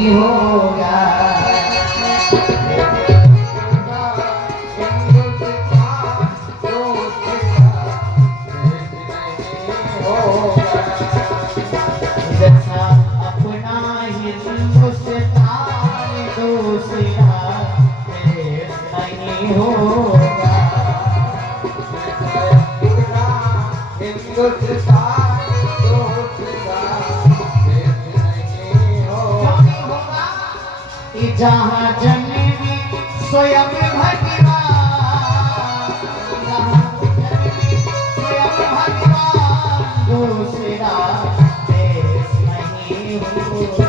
नहीं होगा। जैसा अपना हिंदुस्तान दूसरा देश नहीं होगा। हिंदुस्तान दूसरा देश नहीं होगा। कि जहाँ जन्मे स्वयं भगवान, जहाँ जन्मे स्वयं भगवान दूसरा देश नहीं होगा।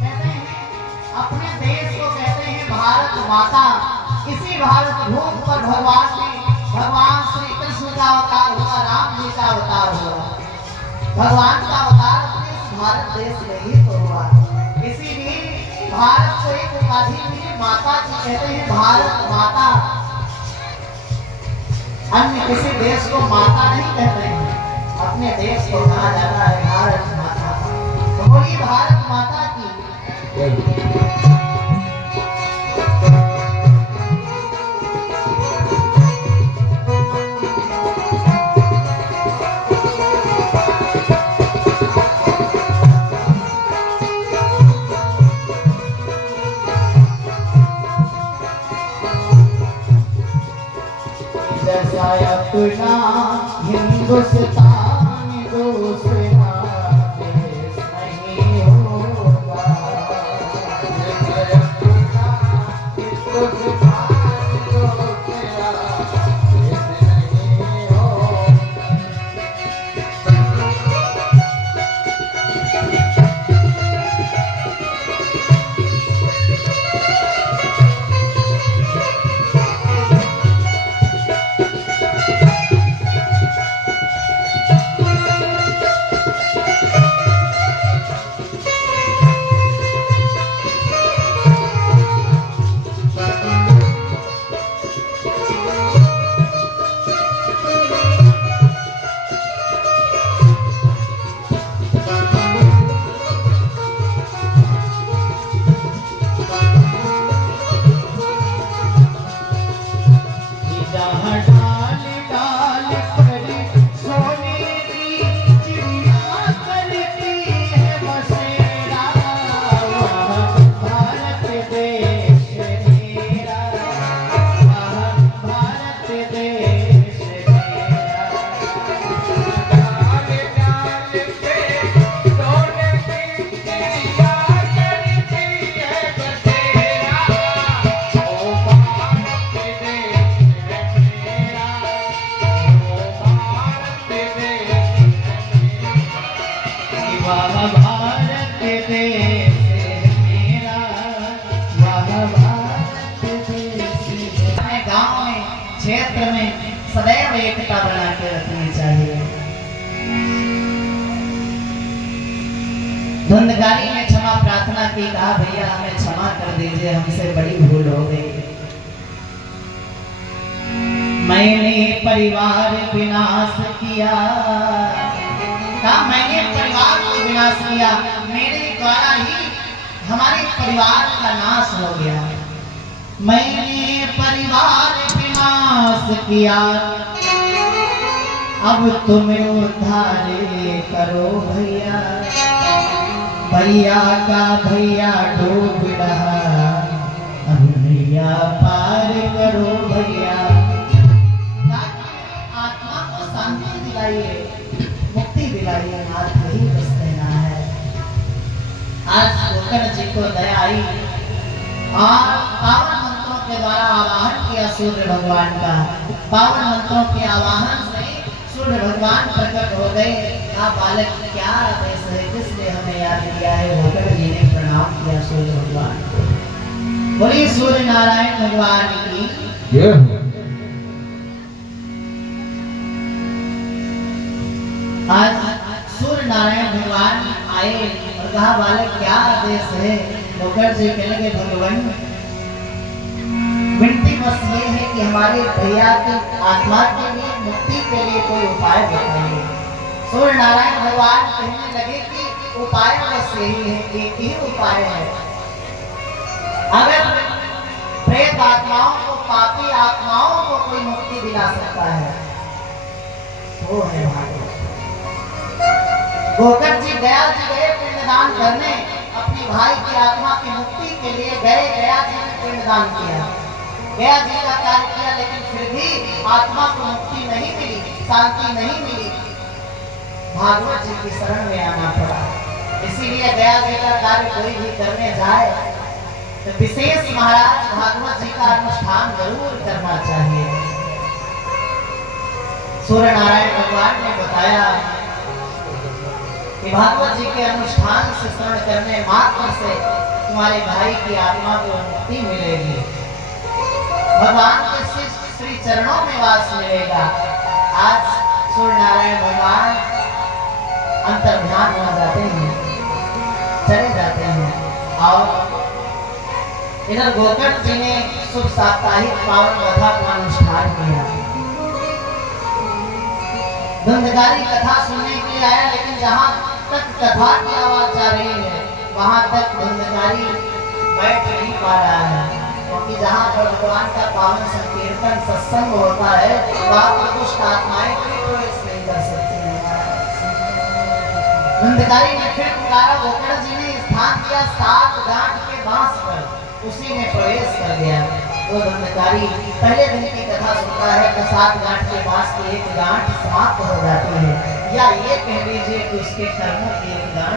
कहते हैं अपने देश को कहते हैं भारत माता। इसी भारत भूमि पर भगवान श्री कृष्ण का अवतार हुआ, राम जी का अवतार हुआ। भगवान का अवतार अपने इस भारत देश में ही तो हुआ। इसीलिए भारत को एक उपाधि मिली माता की, कहते हैं भारत माता। अन्य किसी देश को माता नहीं कहते हैं, अपने देश को कहा जाता है भारत माता। तो बोलिए भारत माता की। जैसा अपना हिंदुस्तान दूसरा देश नहीं होगा। जैसा अपना हिंदुस्तान दूसरा देश नहीं होगा। जहाँ डाल डाल पर सोने की चिड़िया करती है बसेरा, वह भारत देश मेरा, वह भारत देश मेरा। डाल डाल पे सोने की चिड़िया करती है बसेरा, ओ भारत देश मेरा, ओ भारत देश वह भारत देश मेरा, वह भारत देश मेरा। अपने गांव में, क्षेत्र में सदैव एकता बना के रखनी चाहिए। धुंधकारी ने क्षमा प्रार्थना की, कहा भैया हमें क्षमा कर दीजिए, हमसे बड़ी भूल हो गई। मैंने परिवार विनाश किया, कहा मैंने परिवार को विनाश किया, मेरे द्वारा ही हमारे परिवार का नाश हो गया। मैंने परिवार विनाश किया, अब तुम उद्धार करो भैया। भैया का भैया डूब रहा, अब नैया पार करो भैया। आत्मा को शांति दिलाइए, मुक्ति दिलाइए, हाथ यही बस देना है। आज गोकर्ण जी को दया आई और पावन मंत्रों के द्वारा आवाहन किया सूर्य भगवान का। पावन मंत्रों के आवाहन से सूर्य भगवान प्रकट हो गए। कहा बालक क्या आदेश है, किसने हमें याद किया है? गोकर्ण जी ने प्रणाम किया सूर्य भगवान को। बोलिए सूर्य नारायण भगवान की। आज सूर्य नारायण भगवान आए और कहा बालक क्या आदेश है? गोकर्ण जी कहने लगे भगवान विनती बस ये है कि हमारे भैया की आत्मा के लिए, मुक्ति के लिए कोई उपाय बताइए। सूर्य नारायण भगवान कहने लगे कि उपाय बस यही है, एक ही उपाय है। अगर प्रेत आत्माओं को, पापी आत्माओं को कोई मुक्ति दिला सकता है वो है भागवत। गोकर जी गया जी गए पिंडदान करने, अपने भाई की आत्मा की मुक्ति के लिए गए। गया जी ने पिंडदान किया, गया जी का कार्य किया, लेकिन फिर भी आत्मा को मुक्ति नहीं मिली, शांति नहीं मिली। भागवत जी की शरण में आना पड़ा। इसीलिए गया जी का कार्य कोई भी करने जाए तो विशेष महाराज भागवत जी का अनुष्ठान जरूर करना चाहिए। सूर्य नारायण भगवान ने बताया कि भागवत जी के अनुष्ठान से श्रवण करने मात्र से तुम्हारे भाई की आत्मा को मुक्ति मिलेगी, भगवान के श्री चरणों में वास मिलेगा। आज सूर्य नारायण भगवान अंतर्ध्यान हो जाते हैं, चले जाते हैं। और इधर गोकर्ण जी ने शुभ साप्ताहिक पावन कथा का अनुष्ठान किया। धुंधकारी कथा सुनने के लिए आया, लेकिन जहां तक कथा की आवाज जा रही है वहां तक धुंधकारी बैठ नहीं पा रहा है, क्योंकि जहां पर भगवान का पावन संकीर्तन सत्संग होता है वहां पर दुष्ट आत्माएं कोई प्रवेश नहीं कर सकती हैं। धुंधकारी ने फिर पुकारा, गोकर्ण जी ने स्थान दिया 7 गांठ के बांस पर, उसी में प्रवेश कर गया। वो धुंधकारी पहले दिन की कथा सुनता है तो 7 गांठ के बांस की एक गांठ समाप्त हो जाती है, या ये कह लीजिए कि उसके कर्मों की एक गांठ